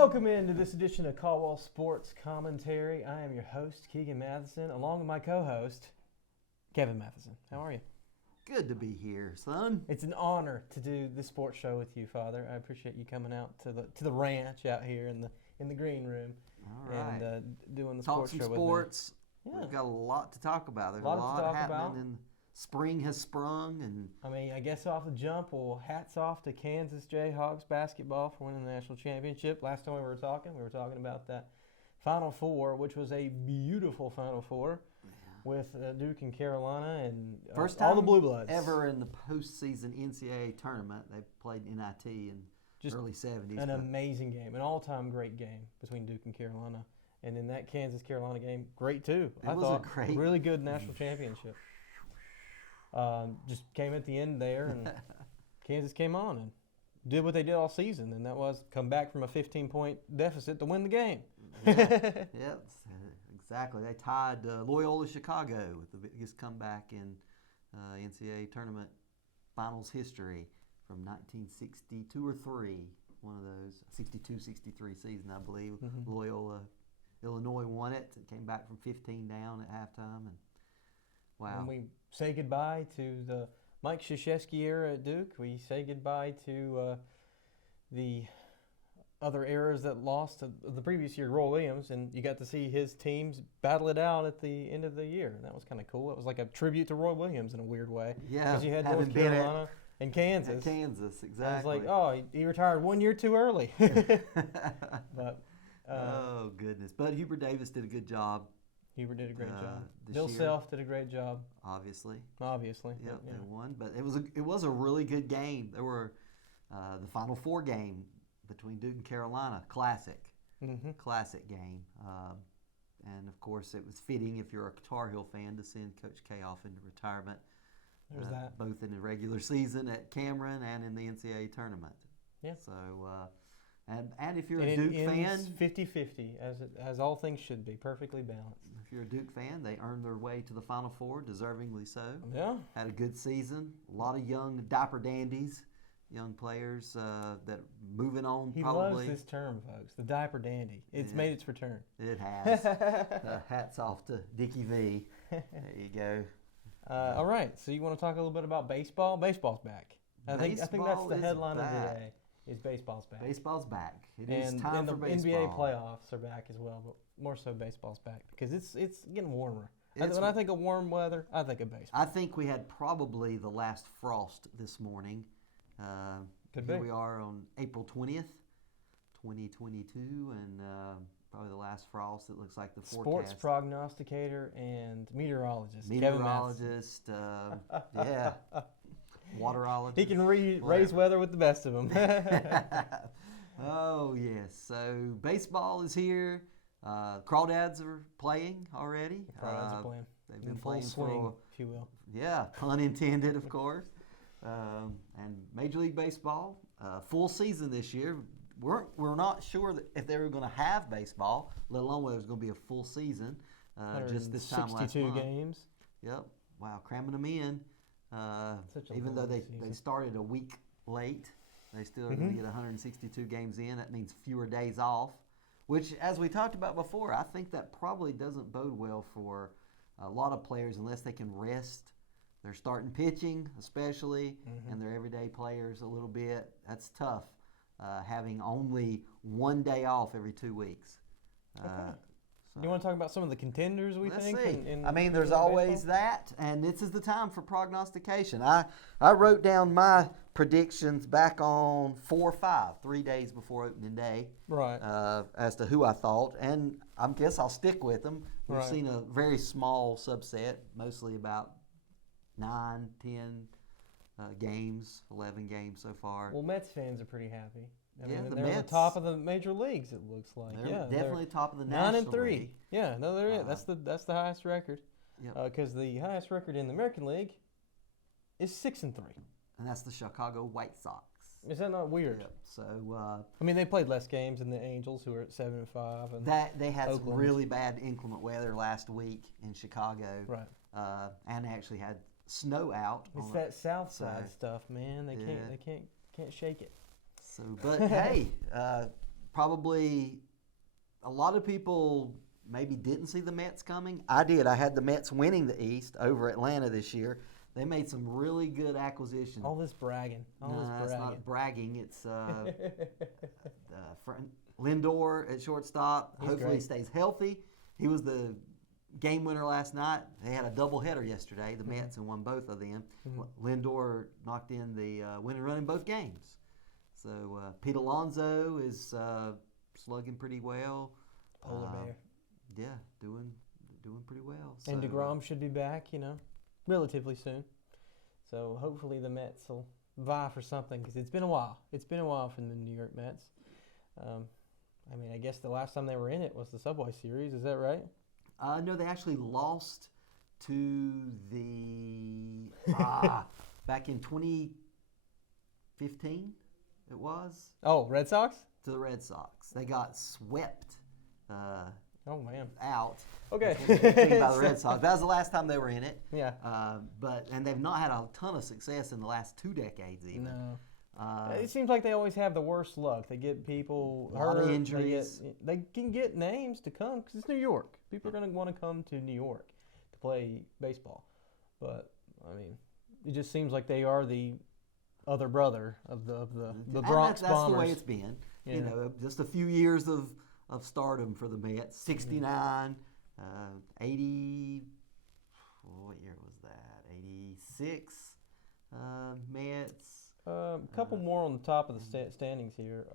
Welcome into this edition of Caldwell Sports Commentary. I am your host, Keegan Matheson, along with my co-host, Kevin Matheson. How are you? Good to be here, son. It's an honor to do this sports show with you, Father. I appreciate you coming out to the ranch out here in the green room. All right. And doing the Talk sports some show sports. with me. We've got a lot to talk about. There's a Lot to lot talk happening, about. and spring has sprung. And I mean, I guess off the jump, well, hats off to Kansas Jayhawks basketball for winning the national championship. Last time we were talking about that Final Four, which was a beautiful Final Four with Duke and Carolina and first all time the Blue Bloods. ever in the postseason NCAA tournament. They played NIT in Just early 70s. An amazing game, an all-time great game between Duke and Carolina. And then that Kansas-Carolina game, great too. It was a great, really good national championship. Just came at the end there, and Kansas came on and did what they did all season, and that was come back from a 15-point deficit to win the game. Yep, exactly. They tied Loyola Chicago with the biggest comeback in NCAA tournament finals history from 1962 or 3, one of those, 62-63 season, I believe. Mm-hmm. Loyola, Illinois won it and came back from 15 down at halftime. And wow. When we say goodbye to the Mike Krzyzewski era at Duke, we say goodbye to the other eras that lost the previous year, Roy Williams, and you got to see his teams battle it out at the end of the year. And that was kind of cool. It was like a tribute to Roy Williams in a weird way. Yeah, because you had North Carolina and Kansas. Kansas, exactly. And it was like, oh, he retired 1 year too early. But oh, goodness. But Hubert Davis did a good job. Hubert did a great job. Bill Self did a great job. Obviously. Yep, they won. But it was a really good game. There were the Final Four game between Duke and Carolina, classic game. And, of course, it was fitting if you're a Tar Heel fan to send Coach K off into retirement. There's that. Both in the regular season at Cameron and in the NCAA tournament. Yeah. So, and if you're a Duke fan, 50-50, as all things should be, perfectly balanced. If you're a Duke fan, they earned their way to the Final Four, deservingly so. Yeah. Had a good season. A lot of young diaper dandies, young players that moving on. He probably. loves this term, folks. The diaper dandy. It's made its return. It has. Hats off to Dickie V. There you go. All right. So you want to talk a little bit about baseball? Baseball's back. I think that's the headline of the day. Is baseball's back. Baseball's back. It is time for baseball. And the NBA playoffs are back as well, but more so baseball's back because it's getting warmer. When I think of warm weather, I think of baseball. I think we had probably the last frost this morning. Here we are on April 20th, 2022, and probably the last frost. It looks like the forecast. Sports prognosticator and meteorologist. Meteorologist, yeah. Waterologist. He can raise weather with the best of them. Oh, yes. So baseball is here. Crawdads are playing already. The Crawdads are playing. They've been in playing full swing, if you will. Yeah, pun intended, of course. And Major League Baseball, full season this year. We're not sure if they were going to have baseball, let alone whether it was going to be a full season. Just this time last month. 62 games. Yep. Wow, cramming them in. Even though they started a week late, they still are going to get 162 games in. That means fewer days off, which, as we talked about before, I think that probably doesn't bode well for a lot of players unless they can rest their starting pitching, especially, and their everyday players a little bit. That's tough, having only 1 day off every 2 weeks. You want to talk about some of the contenders Let's think? See. There's always that, and this is the time for prognostication. I wrote down my predictions back on 4/5, 3 days before opening day, right? As to who I thought, and I guess I'll stick with them. We've seen a very small subset, mostly about 9, 10 games, 11 games so far. Well, Mets fans are pretty happy. They're the top of the major leagues. It looks like. They're definitely top of the National 9-3. League. Yeah, no, they're it. That's the highest record. Because the highest record in the American League is 6-3. And that's the Chicago White Sox. Is that not weird? Yep. So they played less games than the Angels, who are at 7-5. And that they had Oakland. some really bad inclement weather last week in Chicago. Right. And they actually had snow out. It's that South Side stuff, man. They can't shake it. So, but hey, probably a lot of people maybe didn't see the Mets coming. I did. I had the Mets winning the East over Atlanta this year. They made some really good acquisitions. All this bragging. It's not bragging. It's Lindor at shortstop. Hopefully he stays healthy. He was the game winner last night. They had a doubleheader yesterday, the Mets, and won both of them. Lindor knocked in the winning run in both games. So Pete Alonso is slugging pretty well. Polar bear. Yeah, doing pretty well. So, and DeGrom should be back, relatively soon. So hopefully the Mets will vie for something because it's been a while. It's been a while from the New York Mets. I guess the last time they were in it was the Subway Series. Is that right? No, they actually lost to the back in 2015. It was. Oh, Red Sox? To the Red Sox. They got swept. Oh man. Out. Okay. By the Red Sox. That was the last time they were in it. Yeah. And they've not had a ton of success in the last 2 decades even. No. It seems like they always have the worst luck. They get people hurt. A lot of injuries. They can get names to come because it's New York. People are going to want to come to New York to play baseball. But it just seems like they are the other brother of the Bronx that's Bombers. The way it's been. Yeah. Just a few years of stardom for the Mets. 69, 80. What year was that? 86. Mets. A couple more on the top of the standings here.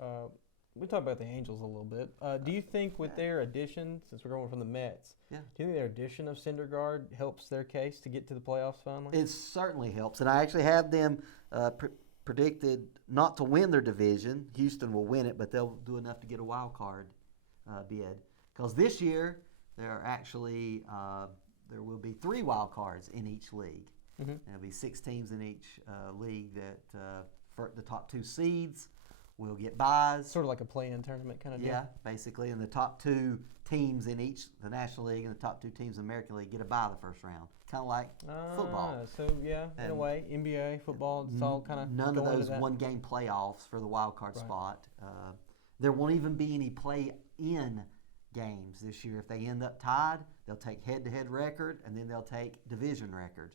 We talked about the Angels a little bit. Do you think with their addition, since we're going from the Mets, do you think their addition of Syndergaard helps their case to get to the playoffs finally? It certainly helps. And I actually have them predicted not to win their division. Houston will win it, but they'll do enough to get a wild card bid. Because this year, there will be 3 wild cards in each league. There'll be 6 teams in each league that for the top 2 seeds will get buys. Sort of like a play-in tournament kind of deal. Yeah, basically. And the top 2 teams in each, the National League and the top 2 teams in the American League get a bye the first round. Kind of like football. So, yeah, in a way, NBA, football, it's all kind of none of those one-game playoffs for the wild card spot. There won't even be any play-in games this year. If they end up tied, they'll take head-to-head record, and then they'll take division record.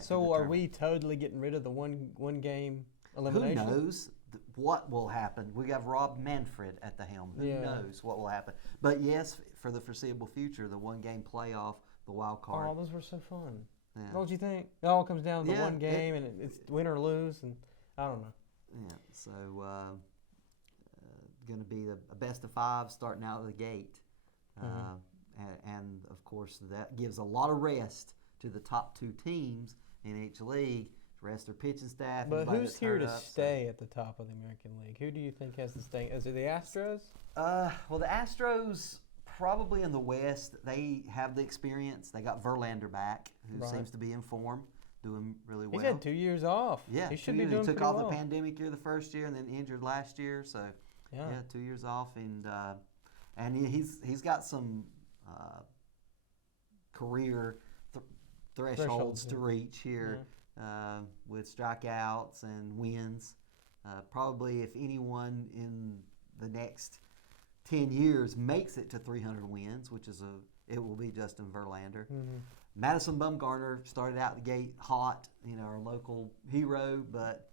So are we totally getting rid of the one game elimination? Who knows what will happen? We have Rob Manfred at the helm. Who knows what will happen? But yes, for the foreseeable future, the one-game playoff, the wild card. Oh, those were so fun. Yeah. Don't you think? It all comes down to the one game, and it's win or lose, and I don't know. Yeah, so going to be a best of 5 starting out of the gate. And, of course, that gives a lot of rest to the top 2 teams in each league to rest their pitching staff. But who's here to stay at the top of the American League? Who do you think has to stay? Is it the Astros? Well, the Astros probably in the West. They have the experience. They got Verlander back, who seems to be in form, doing really well. He's had 2 years off. Yeah, he should be doing He took pretty off well. The pandemic year the first year and then injured last year. So, 2 years off. And he's got some career thresholds to reach here with strikeouts and wins. Probably if anyone in the next 10 years makes it to 300 wins, it will be Justin Verlander. Madison Bumgarner started out the gate hot, our local hero, but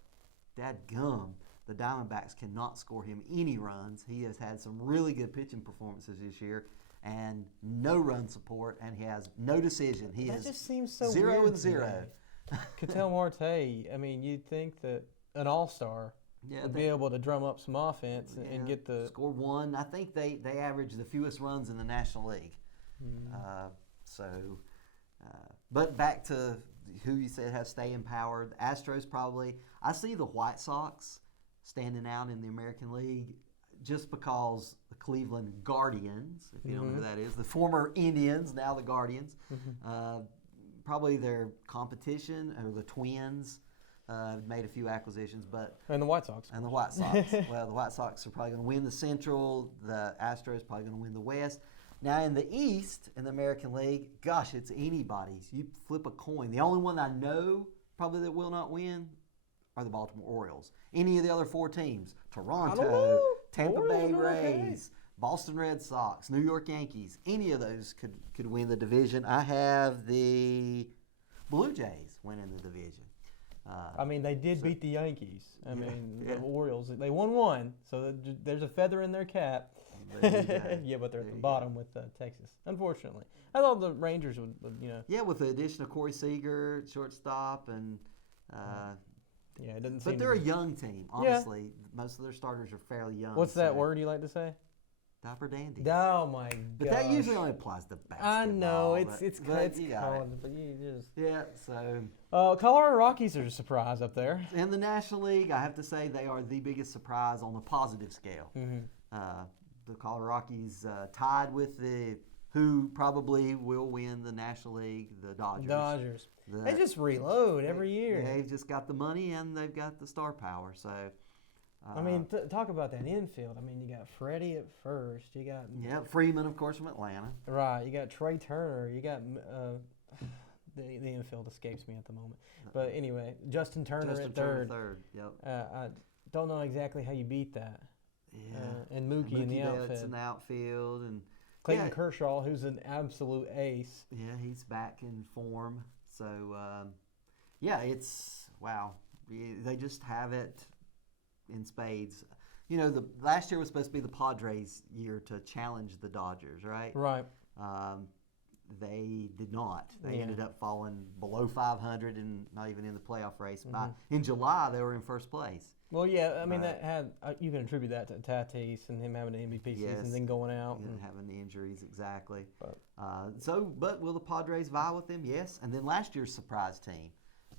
dadgum, the Diamondbacks cannot score him any runs. He has had some really good pitching performances this year and no run support, and he has no decision. That just seems so 0 weird and 0. Ketel Marte, you'd think that an all-star would be able to drum up some offense and get the... Score 1. I think they average the fewest runs in the National League. But back to who you said has staying power. The Astros probably. I see the White Sox standing out in the American League just because the Cleveland Guardians, if you don't know who that is, the former Indians, now the Guardians, probably their competition, or the Twins, made a few acquisitions. And the White Sox. And the White Sox. Well, the White Sox are probably going to win the Central. The Astros probably going to win the West. Now, in the East, in the American League, gosh, it's anybody's. You flip a coin. The only one I know probably that will not win are the Baltimore Orioles. Any of the other 4 teams, Toronto, Tampa Bay Rays, Boston Red Sox, New York Yankees. Any of those could win the division. I have the Blue Jays winning the division. I mean, they did beat the Yankees. I mean, the Orioles. They won one, so there's a feather in their cap. Yeah, but they're at the bottom with Texas, unfortunately. I thought the Rangers would, Yeah, with the addition of Corey Seager, shortstop, and yeah, it doesn't seem. But they're a young team, honestly. Yeah. Most of their starters are fairly young. What's that word you like to say? Diaper dandies. Oh my god! But that usually only applies to basketball. I know it's college, but you just Colorado Rockies are a surprise up there in the National League. I have to say they are the biggest surprise on the positive scale. The Colorado Rockies tied with who probably will win the National League, the Dodgers. They just reload every year. They've just got the money and they've got the star power. So, I mean, talk about that infield. I mean, you got Freddie at first. You got Freeman, of course, from Atlanta. Right. You got Trey Turner. You got the infield escapes me at the moment. But anyway, Justin Turner at third. Yep. I don't know exactly how you beat that. Yeah. And Mookie in the outfield. In the outfield and Clayton Kershaw, who's an absolute ace. Yeah, he's back in form. So, wow. They just have it in spades. The last year was supposed to be the Padres' year to challenge the Dodgers, right? Right. They did not. They ended up falling below 500 and not even in the playoff race. In July, they were in first place. Well, yeah, I mean, that had you can attribute that to Tatis and him having an MVP season, then going out. And having the injuries, exactly. But will the Padres vie with them? Yes. And then last year's surprise team,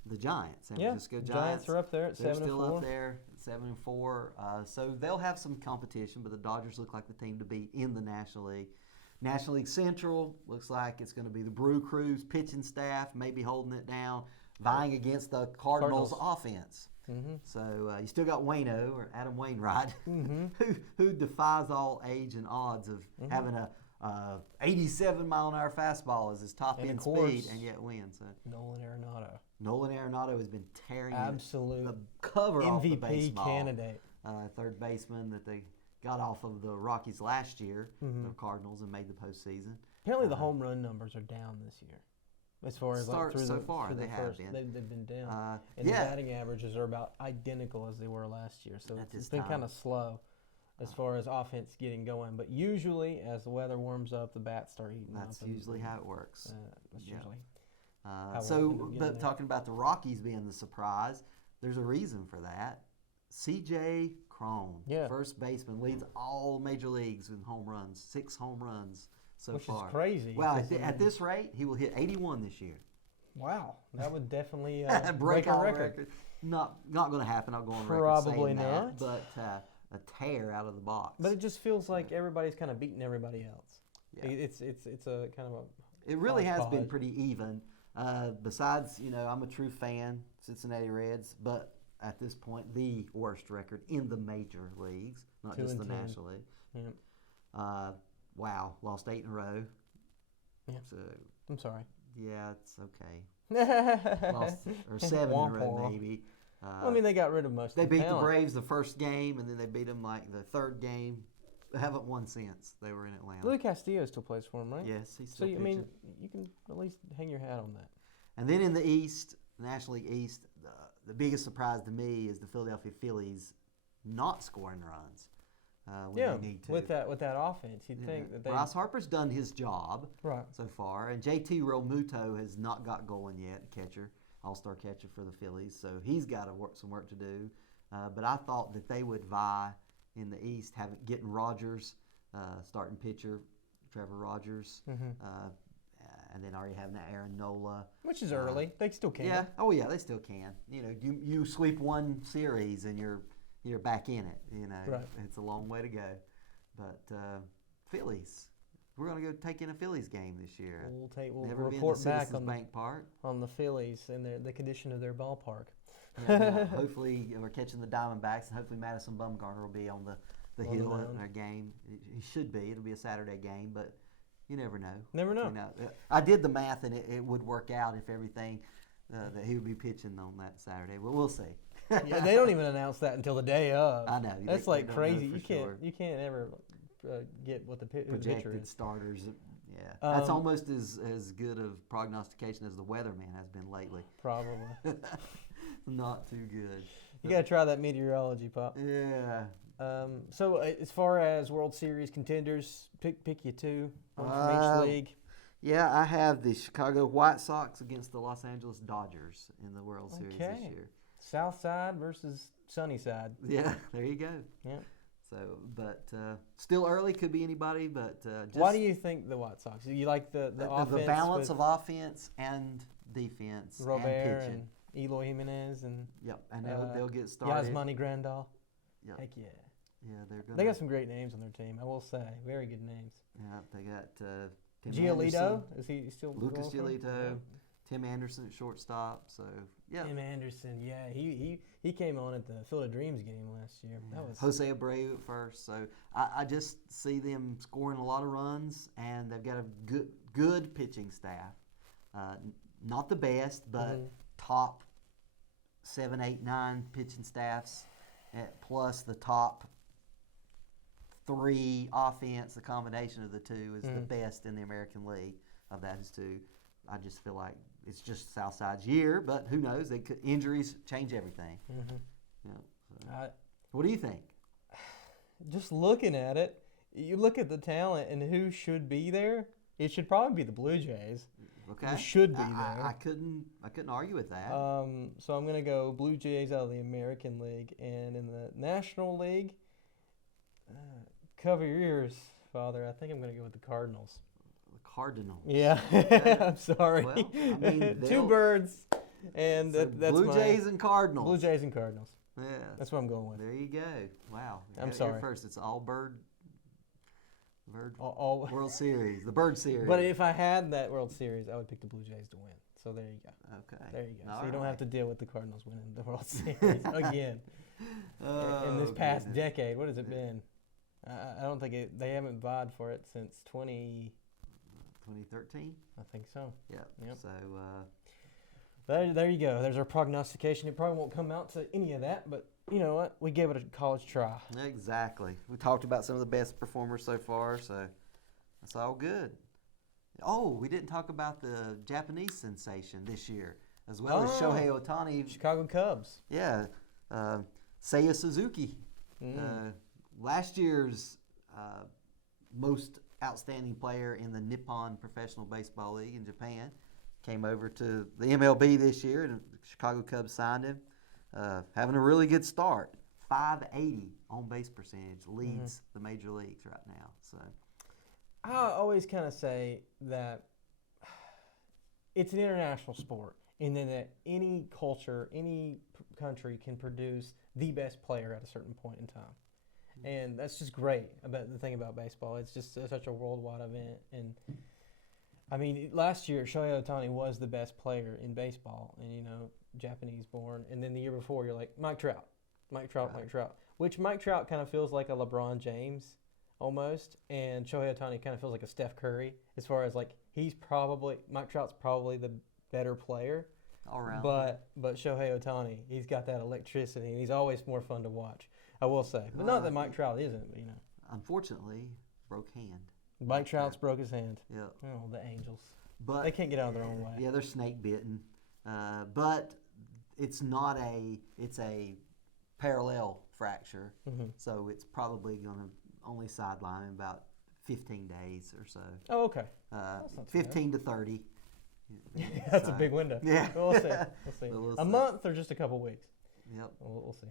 the Giants. San Francisco Giants. Giants are up there at 7-4. They're still up there at 7-4. So they'll have some competition, but the Dodgers look like the team to beat in the National League. National League Central looks like it's going to be the Brew Crew's pitching staff, maybe holding it down, vying against the Cardinals' offense. So you still got Waino, or Adam Wainwright, who defies all age and odds of having a 87-mile-an-hour fastball as his top end speed and yet wins. So. Nolan Arenado has been tearing the cover MVP off the baseball. Candidate. Third baseman that they got off of the Rockies last year, the Cardinals, and made the postseason. Apparently the home run numbers are down this year. As far as they have been. They've been down. And the batting averages are about identical as they were last year. So it's been kind of slow as far as offense getting going. But usually, as the weather warms up, the bats start heating up. That's usually how it works. That's usually but talking about the Rockies being the surprise, there's a reason for that. C.J. Cron, first baseman, leads all major leagues in home runs, 6 home runs. Which is crazy. Wow, at this rate, he will hit 81 this year. Wow, that would definitely break a record. Not going to happen. I'll go on record saying Probably not. But a tear out of the box. But it just feels like everybody's kind of beating everybody else. Yeah. It's a kind of a. It really has been pretty even. Besides, I'm a true fan, Cincinnati Reds, but at this point, the worst record in the major leagues, not just the National League. Yeah. Wow, lost 8 in a row. Yeah. So, I'm sorry. Yeah, it's okay. Lost, or 7 in a row, maybe. I mean, they got rid of most of the They beat talent. the Braves the first game, and then they beat them like the third game. They haven't won since they were in Atlanta. Louis Castillo still plays for them, right? Yes, he's still pitching. I mean, you can at least hang your hat on that. And then in the East, National League East, the biggest surprise to me is the Philadelphia Phillies not scoring runs. When they need to. with that offense, you'd think that Bryce Harper's done his job so far, and JT Realmuto has not got going yet, catcher, all-star catcher for the Phillies, so he's got some work to do. But I thought that they would vie in the East, getting Rogers, starting pitcher, Trevor Rogers, and then already having that Aaron Nola. Which is early. They still can. Yeah. Oh, yeah, they still can. You sweep one series and you're back in it. It's a long way to go. But Phillies, we're going to go take in a Phillies game this year. We'll Never report been to back Citizens Bank Park. on the Phillies and the condition of their ballpark. Hopefully we're catching the Diamondbacks, and hopefully Madison Bumgarner will be on the hill in their game. He should be. It'll be a Saturday game, but you never know. Never know. I did the math, and it would work out if everything that he would be pitching on that Saturday. But we'll see. Yeah, they don't even announce that until the day of. I know. That's like crazy. Sure. You can't ever get what the pitcher Projected is. starters. Yeah, that's almost as good of prognostication as the weatherman has been lately. Probably. Not too good. You got to try that meteorology, Pop. Yeah. So as far as World Series contenders, pick you two from each league. Yeah, I have the Chicago White Sox against the Los Angeles Dodgers in the World Series this year. South side versus sunny side. Yeah, there you go. Yeah. So, but still early, could be anybody. But just why do you think the White Sox? You like the offense, the balance of offense and defense, Robert and pitching. and Eloy Jimenez and and they'll get started. Yasmani Grandal. Yep. Heck yeah. Yeah, they got some great names on their team. I will say, very good names. Yeah, they got Tim Giolito. Anderson, Is he still? Lucas Giolito, Tim Anderson at shortstop. So yeah, Tim Anderson. Yeah, he came on at the Field of Dreams game last year. That was Jose Abreu at first. So I just see them scoring a lot of runs, and they've got a good pitching staff. Not the best, but top 7, 8, 9 pitching staffs, plus the top 3 offense. The combination of the two is the best in the American League. Of that is two. I just feel like it's just Southside's year, but who knows? Injuries change everything. Yeah, so. What do you think? Just looking at it, you look at the talent and who should be there. It should probably be the Blue Jays. Okay, who should be there. I couldn't argue with that. So I'm gonna go Blue Jays out of the American League, and in the National League, cover your ears, Father. I think I'm gonna go with the Cardinals. Cardinals. Yeah, I'm sorry. Well, I mean, 2 birds, and so that's Blue Jays and Cardinals. Blue Jays and Cardinals. Yeah, that's what I'm going with. There you go. Wow. I'm sorry. First, it's all bird all World Series, the Bird Series. But if I had that World Series, I would pick the Blue Jays to win. So there you go. Okay. There you go. All so you don't right. have to deal with the Cardinals winning the World Series again. In this past decade, what has it been? I don't think they haven't vied for it since 2013? I think so. Yep. So there you go. There's our prognostication. It probably won't come out to any of that, but you know what? We gave it a college try. Exactly. We talked about some of the best performers so far, so that's all good. Oh, we didn't talk about the Japanese sensation this year, as well as Shohei Ohtani. Chicago Cubs. Yeah. Seiya Suzuki. Last year's most outstanding player in the Nippon Professional Baseball League in Japan came over to the MLB this year, and the Chicago Cubs signed him. Having a really good start. 580 on-base percentage, leads the major leagues right now. So I always kind of say that it's an international sport, and then that any culture, any country can produce the best player at a certain point in time. And that's just great about the thing about baseball. It's just such a worldwide event. And I mean, last year, Shohei Ohtani was the best player in baseball, and, you know, Japanese born. And then the year before, you're like, Mike Trout. Which Mike Trout kind of feels like a LeBron James almost. And Shohei Ohtani kind of feels like a Steph Curry as far as, like, Mike Trout's probably the better player. All around. But Shohei Ohtani, he's got that electricity, and he's always more fun to watch, I will say. But not that Mike Trout isn't, but, you know. Unfortunately, broke hand. Mike Trout's broke his hand. Yeah. Oh, the Angels. But they can't get out of their own way. Yeah, they're snake bitten. But it's not it's a parallel fracture. So it's probably going to only sideline in about 15 days or so. Oh, okay. 15 to 30. That's a big window. Yeah. We'll see. We'll a see. month or just a couple weeks? Yep. We'll see.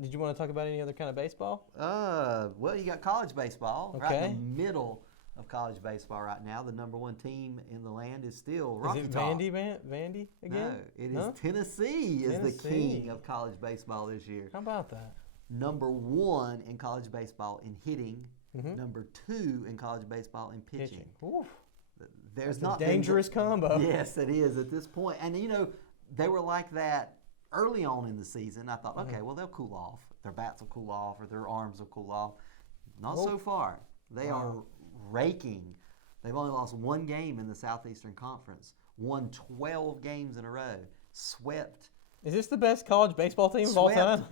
Did you want to talk about any other kind of baseball? Well, you got college baseball. Okay. Right in the middle of college baseball right now. The number 1 team in the land is still Rocky Is it Top. Vandy again? No, it is Tennessee is the king of college baseball this year. How about that? Number 1 in college baseball in hitting. Number 2 in college baseball in pitching. Oof. There's That's not a dangerous combo. Yes, it is at this point. And, you know, they were like that early on in the season. I thought, okay, well, they'll cool off. Their bats will cool off or their arms will cool off. Not so far. They are raking. They've only lost 1 game in the Southeastern Conference, won 12 games in a row, swept Is this the best college baseball team of all time?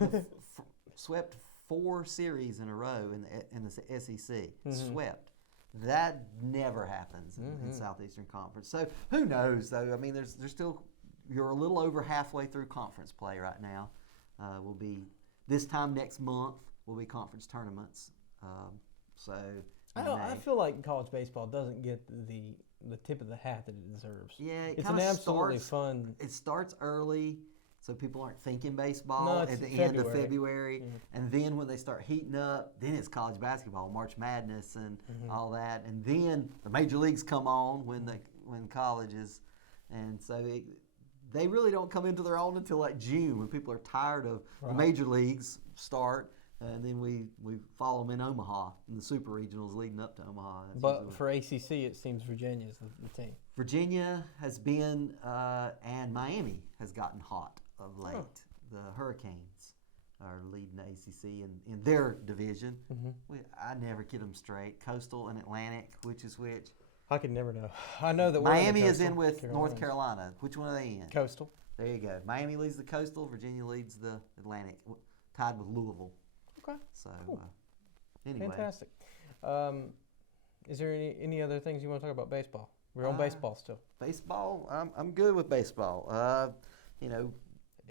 Swept 4 series in a row in the SEC. Mm-hmm. Swept. That never happens in Southeastern Conference. So who knows, though? I mean, there's still, you're a little over halfway through conference play right now. Will be this time next month will be conference tournaments. I feel like college baseball doesn't get the tip of the hat that it deserves. Yeah, it's an absolutely fun. It starts early, so people aren't thinking baseball at the end of February, and then when they start heating up, then it's college basketball, March Madness, and all that, and then the major leagues come on when colleges, and so they really don't come into their own until like June when people are tired of the major leagues start. And then we follow them in Omaha in the super regionals leading up to Omaha. But for ACC, it seems Virginia's the team. Virginia has been, and Miami has gotten hot of late. Oh. The Hurricanes are leading the ACC in their division. I never get them straight. Coastal and Atlantic, which is which? I could never know. I know that Miami is in with North Carolina. Which one are they in? Coastal. There you go. Miami leads the Coastal. Virginia leads the Atlantic, tied with Louisville. Okay. So, anyway. Fantastic. Is there any other things you want to talk about baseball? We're on baseball still. Baseball, I'm good with baseball.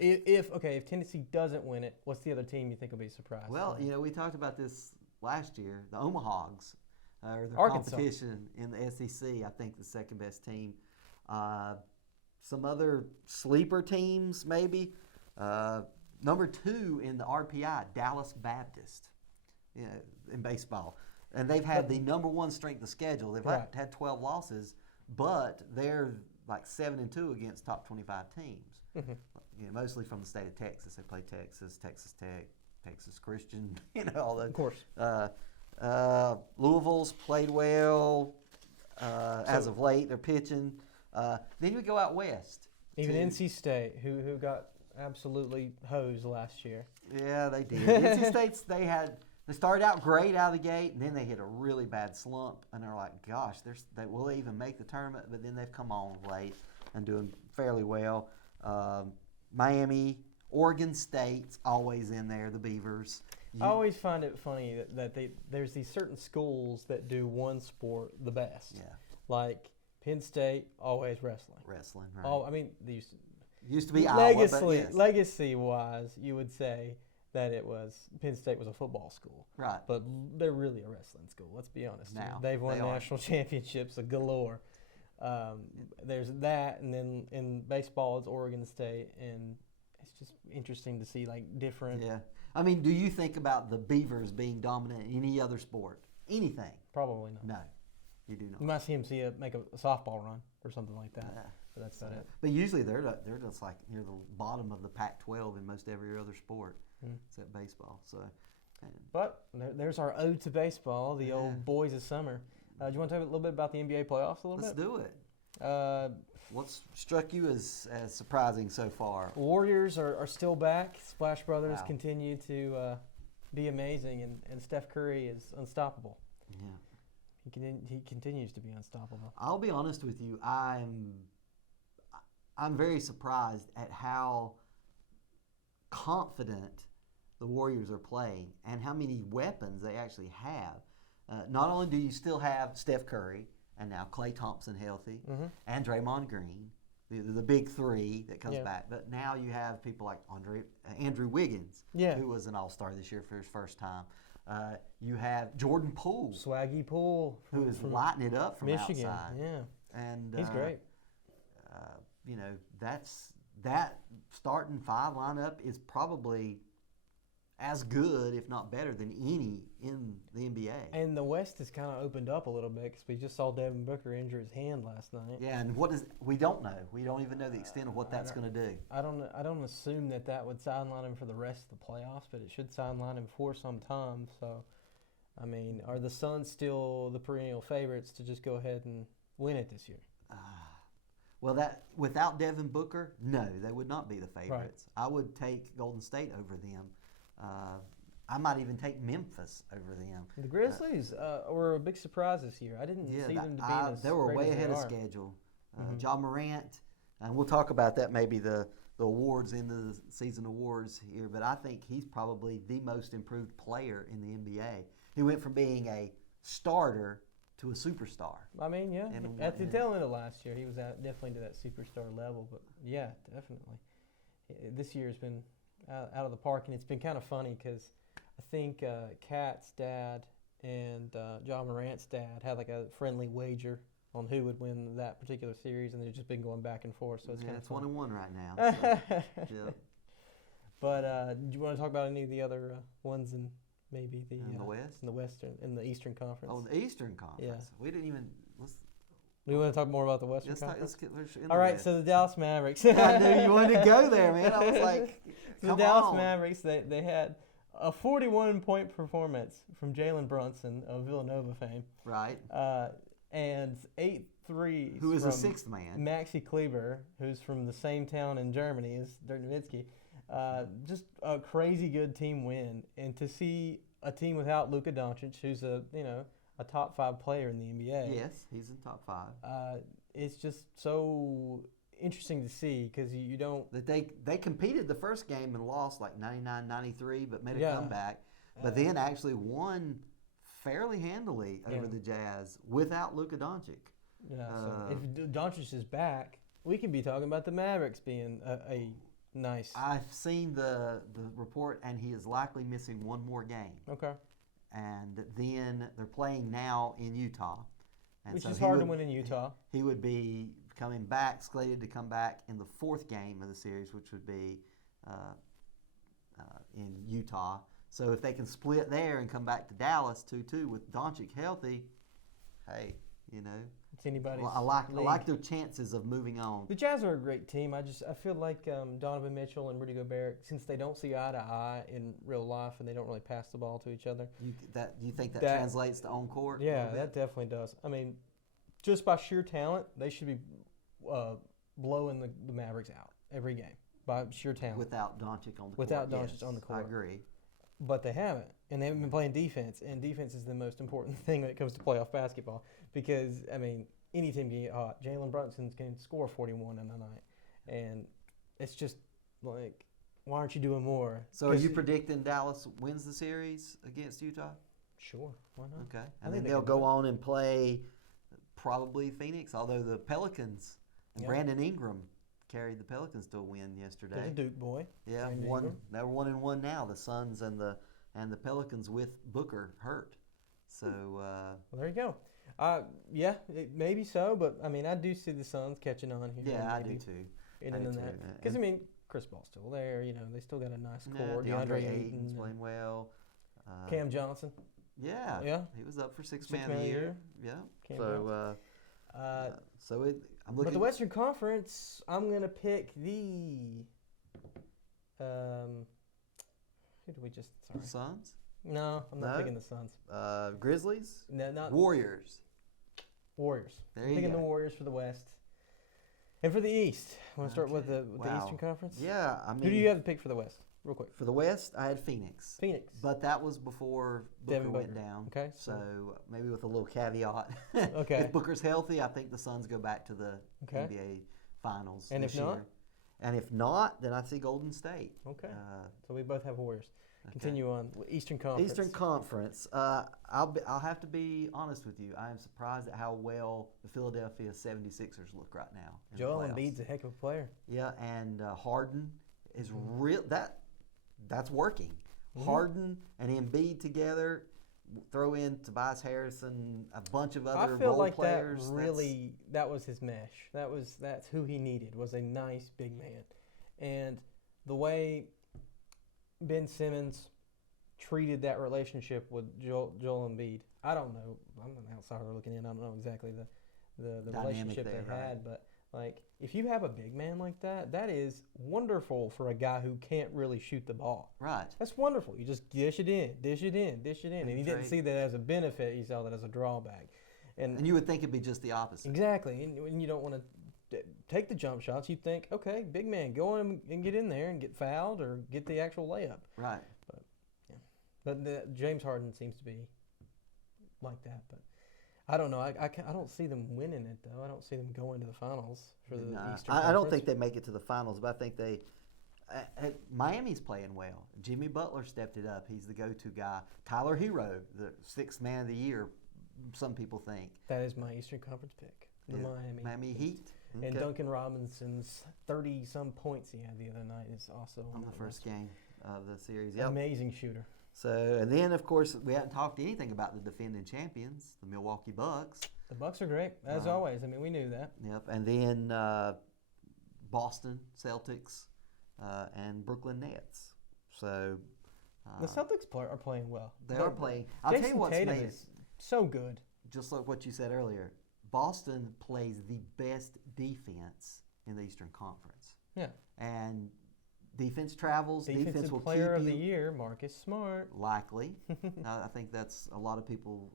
If Tennessee doesn't win it, what's the other team you think will be surprised? Well, we talked about this last year. The Omahags are the Arkansas. Competition in the SEC. I think the second best team. Some other sleeper teams, maybe. Number 2 in the RPI, Dallas Baptist, in baseball. And they've had the number 1 strength of schedule. They've had 12 losses, but they're like 7-2 against top 25 teams. Mostly from the state of Texas. They play Texas, Texas Tech, Texas Christian, all those. Of course. Louisville's played well as of late. They're pitching. Then we go out west. Even NC State, who got absolutely hosed last year. Yeah, they did. NC State's they started out great out of the gate, and then they hit a really bad slump, and they're like, gosh, they will even make the tournament, but then they've come on late and doing fairly well. Miami, Oregon State's always in there, the Beavers. I always find it funny that there's these certain schools that do one sport the best. Yeah. Like Penn State, always wrestling. Wrestling, right. These used to be Iowa, but yes. Legacy-wise, you would say that Penn State was a football school. Right. But they're really a wrestling school, let's be honest. Now, they've won national championships galore. There's that, and then in baseball, it's Oregon State, and it's just interesting to see, different. Yeah. I mean, do you think about the Beavers being dominant in any other sport? Anything? Probably not. No, you do not. You might see them make a softball run or something like that. Yeah. But that's not it. But usually they're just like near the bottom of the Pac-12 in most every other sport, except baseball. So, but there's our ode to baseball, the old boys of summer. Do you want to talk a little bit about the NBA playoffs a little bit? Let's do it. What's struck you as surprising so far? Warriors are still back. Splash Brothers continue to be amazing, and Steph Curry is unstoppable. Yeah. He continues to be unstoppable. I'll be honest with you. I'm very surprised at how confident the Warriors are playing and how many weapons they actually have. Not only do you still have Steph Curry and now Klay Thompson healthy and Draymond Green, the big 3 that comes back, but now you have people like Andrew Wiggins, who was an All-Star this year for his first time. You have Jordan Poole. Swaggy Poole. Who is lighting it up from Michigan, outside. Yeah. And he's great. That starting 5 lineup is probably as good, if not better, than any in the NBA. And the West has kind of opened up a little bit because we just saw Devin Booker injure his hand last night. Yeah, and we don't know. We don't even know the extent of what that's going to do. I don't assume that would sideline him for the rest of the playoffs, but it should sideline him for some time. So, I mean, are the Suns still the perennial favorites to just go ahead and win it this year? Well, without Devin Booker, no, they would not be the favorites. Right. I would take Golden State over them. I might even take Memphis over them. The Grizzlies were a big surprise this year. I didn't see them to be as they were great way as ahead they of are. schedule. Ja Morant, and we'll talk about that maybe the the awards in the season awards here, but I think he's probably the most improved player in the NBA. He went from being a starter to a superstar. I mean, yeah. At the tail end of last year, he was definitely to that superstar level. But yeah, definitely. This year has been out of the park, and it's been kind of funny because I think Kat's dad and John Morant's dad had like a friendly wager on who would win that particular series, and they've just been going back and forth. So it's kind of it's 1-1 right now. So, yeah. But do you want to talk about any of the other ones in maybe in the West, in the Eastern Conference? Oh, the Eastern Conference. Yeah. We didn't even. We want to talk more about the Western Conference. All right, so the Dallas Mavericks. I knew you wanted to go there, man. I was like, the Dallas Mavericks. They had a 41-point performance from Jalen Brunson of Villanova fame. Right. And 8 threes. Who is a sixth man? Maxi Kleber, who's from the same town in Germany as Dirk Nowitzki. Just a crazy good team win, and to see a team without Luka Doncic, who's a top 5 player in the NBA. Yes, he's in top 5. It's just so interesting to see because you don't. That they competed the first game and lost like 99-93, but made a comeback. But then actually won fairly handily over the Jazz without Luka Doncic. Yeah. So if Doncic is back, we can be talking about the Mavericks being a nice. I've seen the report, and he is likely missing one more game. Okay. And then they're playing now in Utah. And which is hard to win in Utah. He would be slated to come back in the 4th game of the series, which would be in Utah. So if they can split there and come back to Dallas 2-2 with Doncic healthy, hey, it's anybody's. I like their chances of moving on. The Jazz are a great team. I feel like Donovan Mitchell and Rudy Gobert, since they don't see eye to eye in real life and they don't really pass the ball to each other. You think that translates to on court? Yeah, that definitely does. I mean, just by sheer talent, they should be blowing the Mavericks out every game by sheer talent. Without Doncic on the court. Without Doncic on the court. I agree. But they haven't, and they haven't been playing defense, and defense is the most important thing when it comes to playoff basketball because, I mean, any team can get hot. Jalen Brunson can score 41 in a night, and it's just like, why aren't you doing more? So are you predicting Dallas wins the series against Utah? Sure, why not? Okay, and then they'll go on and play probably Phoenix, although the Pelicans and Brandon Ingram carried the Pelicans to a win yesterday. He's a Duke boy. Yeah, they're 1-1 now. The Suns and the Pelicans with Booker hurt. So well, there you go. Maybe so, but I mean, I do see the Suns catching on here. Yeah, I do too. Because I mean, Chris Paul's still there. They still got a nice core. DeAndre Ayton's playing well. Cam Johnson. Yeah. He was up for Sixth Man of the Year. Yeah. Cam Johnson. I'm looking. But the Western Conference, I'm gonna pick the. Who did we just? Sorry. The Suns? No, I'm not picking the Suns. Grizzlies? No, not Warriors. Warriors. There I'm you picking go. the Warriors for the West. And for the East, want to start with the Eastern Conference? Yeah, I mean. Who do you have to pick for the West? Real quick. For the West, I had Phoenix. But that was before Booker went down. Okay. So maybe with a little caveat. Okay. If Booker's healthy, I think the Suns go back to the NBA Finals this year. And if not, then I see Golden State. Okay. So we both have Warriors. Continue on. Eastern Conference. Eastern Conference. I'll have to be honest with you. I am surprised at how well the Philadelphia 76ers look right now. Joel Embiid's a heck of a player. Yeah, and Harden is real. That's working. Mm-hmm. Harden and Embiid together. Throw in Tobias Harris and a bunch of other role players. That was his mesh. That's who he needed, was a nice big man. And the way Ben Simmons treated that relationship with Joel Embiid, I don't know. I'm an outsider looking in. I don't know exactly the relationship they had, but like if you have a big man like that, that is wonderful for a guy who can't really shoot the ball. Right. That's wonderful. You just dish it in. And he didn't see that as a benefit. He saw that as a drawback. And you would think it'd be just the opposite. Exactly. And you don't want to take the jump shots. You think, okay, big man, go in and get in there and get fouled or get the actual layup. Right. But James Harden seems to be like that. But I don't know. I don't see them winning it, though. I don't see them going to the finals for the Eastern I don't Conference. think they make it to the finals, but I think they Miami's playing well. Jimmy Butler stepped it up. He's the go-to guy. Tyler Hero, the sixth man of the year, some people think. That is my Eastern Conference pick, the Miami Heat. Okay. And Duncan Robinson's 30-some points he had the other night is also on the first game of the series. Yep. Amazing shooter. So, and then, of course, we haven't talked anything about the defending champions, the Milwaukee Bucks. The Bucks are great, as always. I mean, we knew that. Yep. And then Boston Celtics and Brooklyn Nets. So the Celtics are playing well. They are playing. I'll tell you what's Tatum is so good. Just like what you said earlier, Boston plays the best defense in the Eastern Conference. Yeah. And defense travels. Defense will player keep of you. the year, Marcus Smart. Likely. I think that's a lot of people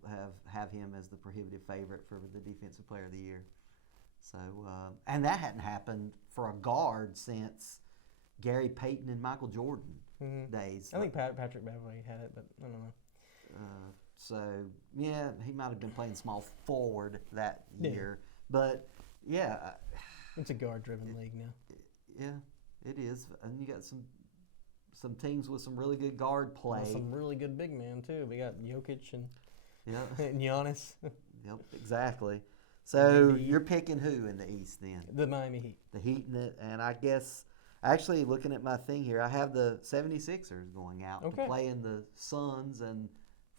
have him as the prohibitive favorite for the defensive player of the year. So and that hadn't happened for a guard since Gary Payton and Michael Jordan days. I think Patrick Beverly had it, but I don't know. So, yeah, he might have been playing small forward that year. But, yeah. It's a guard-driven league now. Yeah, it is. And you got some teams with some really good guard play. Well, some really good big men, too. We got Jokic and, and Giannis. Yep, exactly. So, you're picking who in the East then? The Miami Heat. The Heat, and I guess, actually, looking at my thing here, I have the 76ers going out to play in the Suns and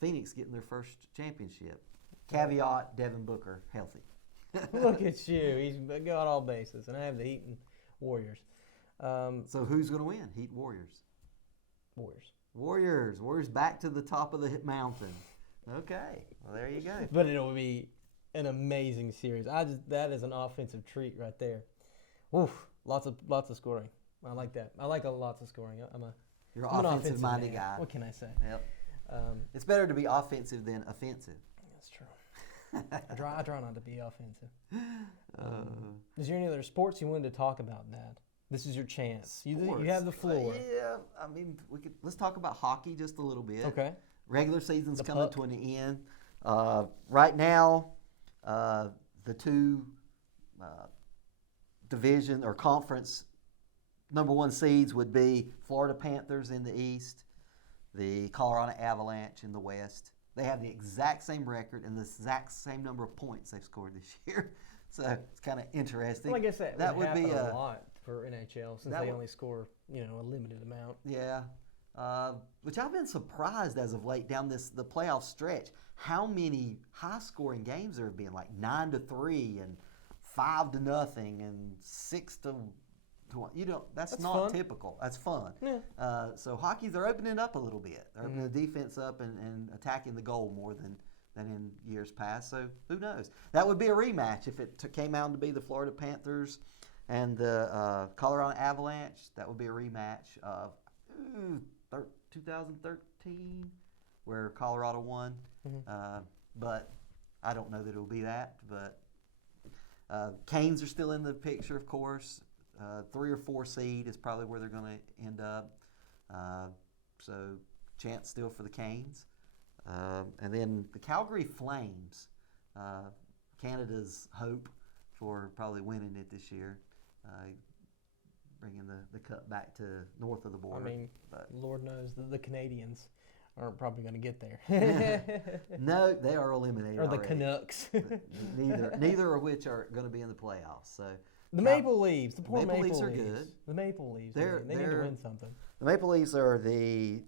Phoenix getting their first championship. Caveat, Devin Booker healthy. Look at you. He's got all bases. And I have the Heat and Warriors. So who's going to win? Heat, Warriors? Warriors. Warriors back to the top of the mountain. Okay. Well, there you go. But it'll be an amazing series. That is an offensive treat right there. Oof. Lots of scoring. I like that. I like lots of scoring. You're an offensive-minded guy. What can I say? Yep. It's better to be offensive than offensive. That's true. I try not to be offensive. Is there any other sports you wanted to talk about, Dad? This is your chance. You have the floor. Yeah, I mean, let's talk about hockey just a little bit. Okay. Regular season's coming to an end. Right now, the two division or conference number one seeds would be Florida Panthers in the East, the Colorado Avalanche in the West. They have the exact same record and the exact same number of points they've scored this year. So it's kind of interesting. Well, I guess that would be a lot for NHL since they only score a limited amount. Yeah, which I've been surprised as of late down the playoff stretch how many high-scoring games there have been, like 9-3 and 5-0 and 6-1. That's not fun. typical. That's fun. Yeah. So hockey, they're opening up a little bit. They're opening the defense up and attacking the goal more than in years past. So who knows? That would be a rematch if it came out to be the Florida Panthers and the Colorado Avalanche. That would be a rematch of 2013, where Colorado won. But I don't know that it'll be that. But Canes are still in the picture, of course. 3 or 4 seed is probably where they're going to end up. So chance still for the Canes. And then the Calgary Flames, Canada's hope for probably winning it this year, bringing the cup back to north of the border. I mean, Lord knows the Canadians aren't probably going to get there. No, they are eliminated or the already. Canucks. Neither of which are going to be in the playoffs. So the Maple Leafs, the poor Maple Leafs are good. The Maple Leafs, they need to win something. The Maple Leafs are the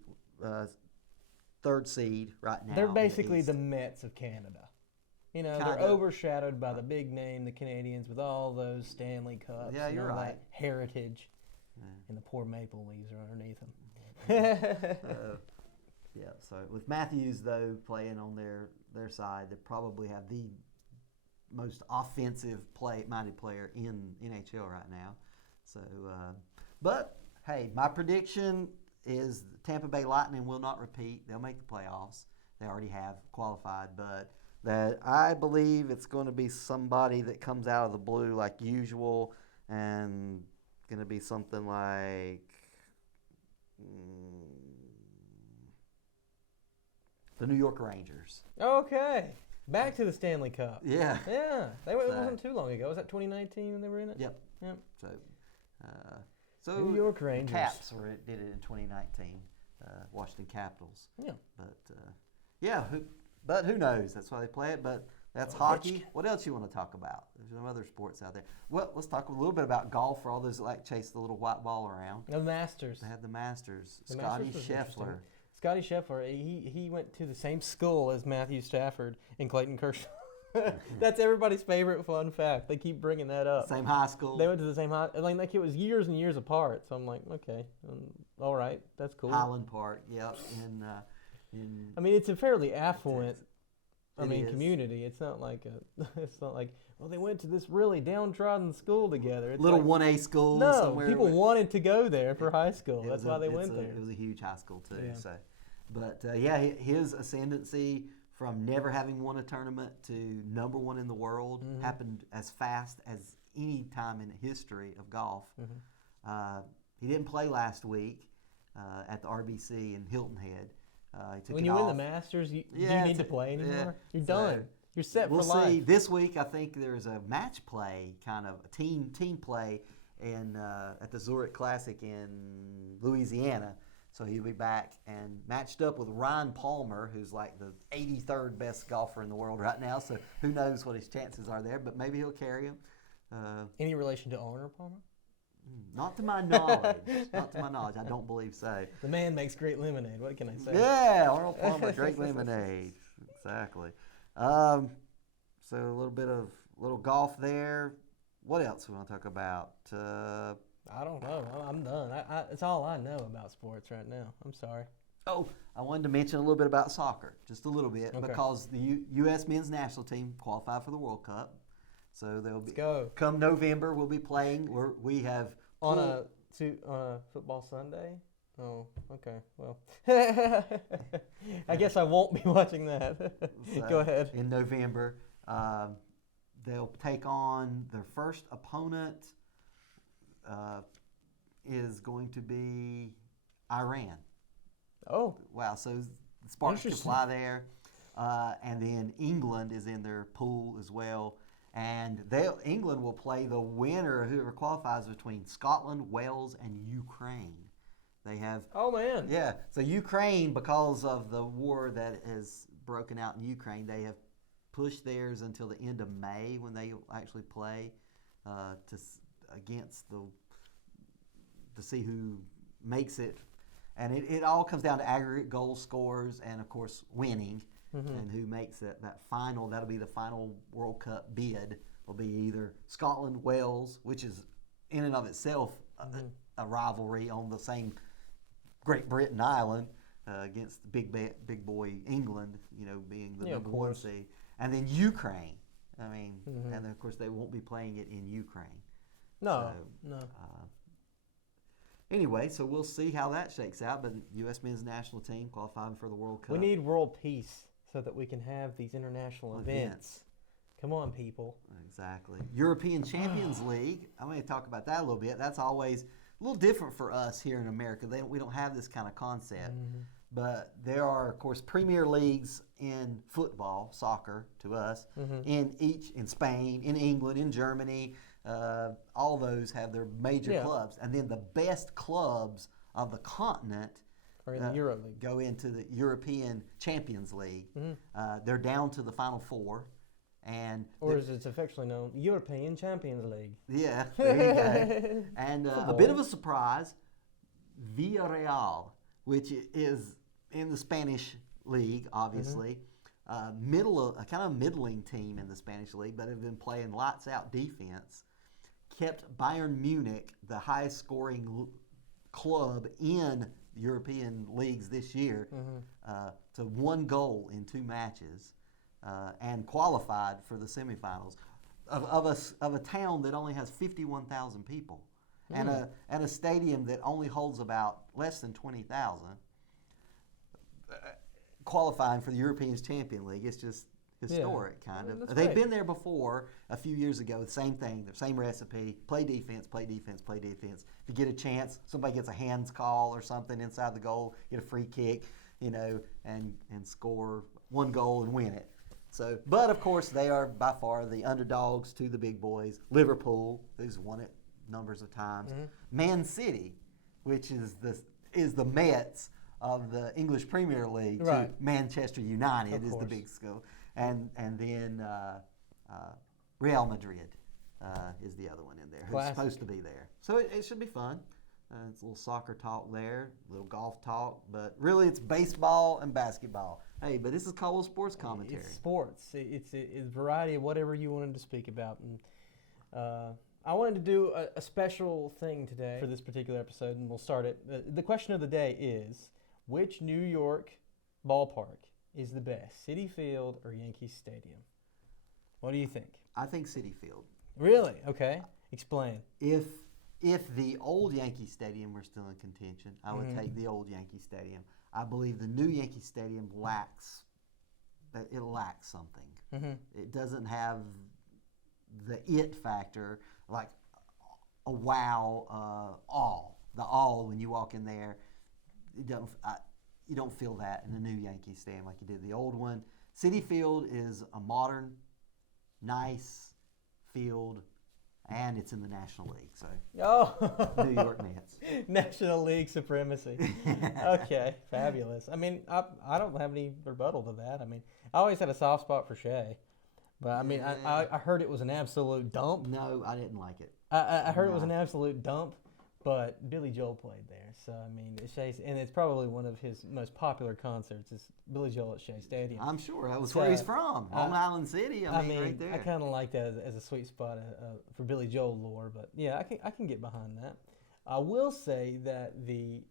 third seed right now. They're basically the Mets of Canada. They're overshadowed by the big name, the Canadians, with all those Stanley Cups. Yeah, you're right. That heritage, and the poor Maple Leafs are underneath them. Yeah. So with Matthews though playing on their side, they probably have the most offensive minded player in NHL right now. So, but hey, my prediction is Tampa Bay Lightning will not repeat. They'll make the playoffs. They already have qualified, but that I believe it's going to be somebody that comes out of the blue like usual and going to be something like the New York Rangers. Okay. Back to the Stanley Cup. Yeah. Yeah. It wasn't too long ago. Was that 2019 when they were in it? Yep. Yep. So New York Rangers. The Caps did it in 2019. Washington Capitals. Yeah. But who knows? That's why they play it. But that's hockey. What else you want to talk about? There's some other sports out there. Well, let's talk a little bit about golf for all those that like chase the little white ball around. The Masters. They had the Masters. Scotty Scheffler. Scotty Scheffler, he went to the same school as Matthew Stafford and Clayton Kershaw. That's everybody's favorite fun fact. They keep bringing that up. Same high school. They went to the same high. Like it was years and years apart. So I'm like, okay, all right, that's cool. Highland Park, yep. I mean, it's a fairly affluent, It community. It's not like well, they went to this really downtrodden school together. It's little like, 1A school. No, somewhere people wanted to go there for high school. That's why they went there. It was a huge high school too. Yeah. So, but his ascendancy from never having won a tournament to number one in the world happened as fast as any time in the history of golf. He didn't play last week at the RBC in Hilton Head. When you win the Masters, do you need to play anymore? Yeah. You're done. You're set for life. We'll see. This week, I think there's a match play, kind of a team play, at the Zurich Classic in Louisiana. So he'll be back and matched up with Ryan Palmer, who's like the 83rd best golfer in the world right now. So who knows what his chances are there, but maybe he'll carry him. Any relation to Arnold Palmer? Not to my knowledge. Not to my knowledge. I don't believe so. The man makes great lemonade. What can I say? Yeah, Arnold Palmer, great lemonade. Exactly. So a little golf there. What else we want to talk about? I don't know. I'm done. It's all I know about sports right now. I'm sorry. Oh, I wanted to mention a little bit about soccer, just a little bit, because the U.S. men's national team qualified for the World Cup. So they'll be. Let's go. Come November, we'll be playing. We have on a football Sunday. Oh, okay. Well, I guess I won't be watching that. So, go ahead. In November, they'll take on their first opponent. Is going to be Iran. Oh. Wow, so Spartans can fly there. And then England is in their pool as well. And England will play the winner, whoever qualifies, between Scotland, Wales, and Ukraine. They have... Oh, man. Yeah, so Ukraine, because of the war that has broken out in Ukraine, they have pushed theirs until the end of May when they actually play against to see who makes it. And it all comes down to aggregate goal scores and, of course, winning. And who makes it that final, that'll be the final World Cup bid, will be either Scotland, Wales, which is in and of itself a rivalry on the same Great Britain island against big boy England, being the number one seed. And then Ukraine. I mean, and of course they won't be playing it in Ukraine. No. Anyway, so we'll see how that shakes out. But U.S. men's national team qualifying for the World Cup. We need world peace so that we can have these international events. Come on, people. Exactly. European Champions League. I'm going to talk about that a little bit. That's always a little different for us here in America. We don't have this kind of concept. But there are, of course, premier leagues in football, soccer to us, in Spain, in England, in Germany. All those have their major clubs. And then the best clubs of the continent or in the Euro League. Go into the European Champions League. They're down to the Final Four. Or as it's affectionately known, European Champions League. Yeah, there you go. And a bit of a surprise, Villarreal, which is in the Spanish league, obviously. A kind of middling team in the Spanish league, but have been playing lights-out defense, kept Bayern Munich, the highest scoring club in European leagues this year, to 1 goal in 2 matches, and qualified for the semifinals of a town that only has 51,000 people, and a stadium that only holds about less than 20,000. Qualifying for the European Champions League, it's just historic, kind of. They've great. Been there before a few years ago. The same thing, the same recipe: play defense, play defense, play defense. If you get a chance, somebody gets a hands call or something inside the goal, get a free kick, and score 1 goal and win it. So, but of course, they are by far the underdogs to the big boys. Liverpool, who's won it numbers of times. Man City, which is the Mets of the English Premier League. Right. To Manchester United is the course. big school, and then Real Madrid is the other one in there who's Classic. supposed to be there. So it should be fun. It's a little soccer talk there, a little golf talk, but really it's baseball and basketball. Hey, but this is Caldwell Sports Commentary. It's sports. It's a variety of whatever you wanted to speak about. And I wanted to do a special thing today for this particular episode, and we'll start it. The question of the day is, which New York ballpark is the best, Citi Field or Yankee Stadium? What do you think? I think Citi Field. Really? Okay. Explain. If the old Yankee Stadium were still in contention, I would take the old Yankee Stadium. I believe the new Yankee Stadium lacks something. It doesn't have the it factor, like a wow awe. The awe when you walk in there, you don't feel that in the new Yankee Stadium like you did the old one. Citi Field is a modern, nice field. And it's in the National League, so New York Mets. National League supremacy. Okay, fabulous. I mean, I don't have any rebuttal to that. I mean, I always had a soft spot for Shea, but I mean, I heard it was an absolute dump. No, I didn't like it. I heard it was an absolute dump, but Billy Joel played there, so I mean, Shea's, and it's probably one of his most popular concerts is Billy Joel at Shea Stadium. I'm sure that was where he's from, Long Island City. I mean, right there. I kind of like that as a sweet spot for Billy Joel lore, but yeah, I can get behind that. I will say that the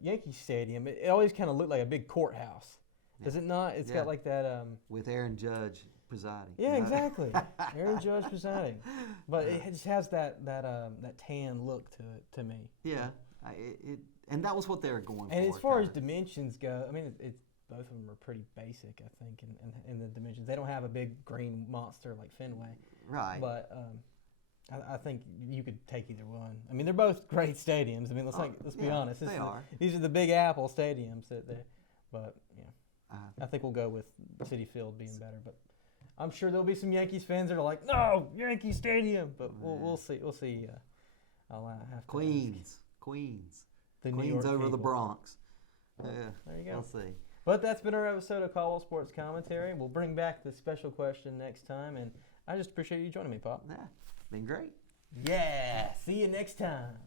Yankee Stadium, it always kind of looked like a big courthouse. Does it not? It's got like that. With Aaron Judge presiding. Yeah, exactly. Aaron Judge presiding, but it just has that tan look to it to me. Yeah, and that was what they were going for. And as far as dimensions go, I mean, it's both of them are pretty basic, I think, in the dimensions. They don't have a big green monster like Fenway. Right. But I think you could take either one. I mean, they're both great stadiums. I mean, let's be honest. They are. These are the Big Apple stadiums but yeah, I think we'll go with Citi Field being better. But I'm sure there'll be some Yankees fans that are like, no, Yankee Stadium. But we'll see. We'll see. I'll have to Queens. The Queens New York over people. the Bronx. Yeah, there you go. We'll see. But that's been our episode of Caldwell Sports Commentary. We'll bring back the special question next time, and I just appreciate you joining me, Pop. Yeah, been great. Yeah, see you next time.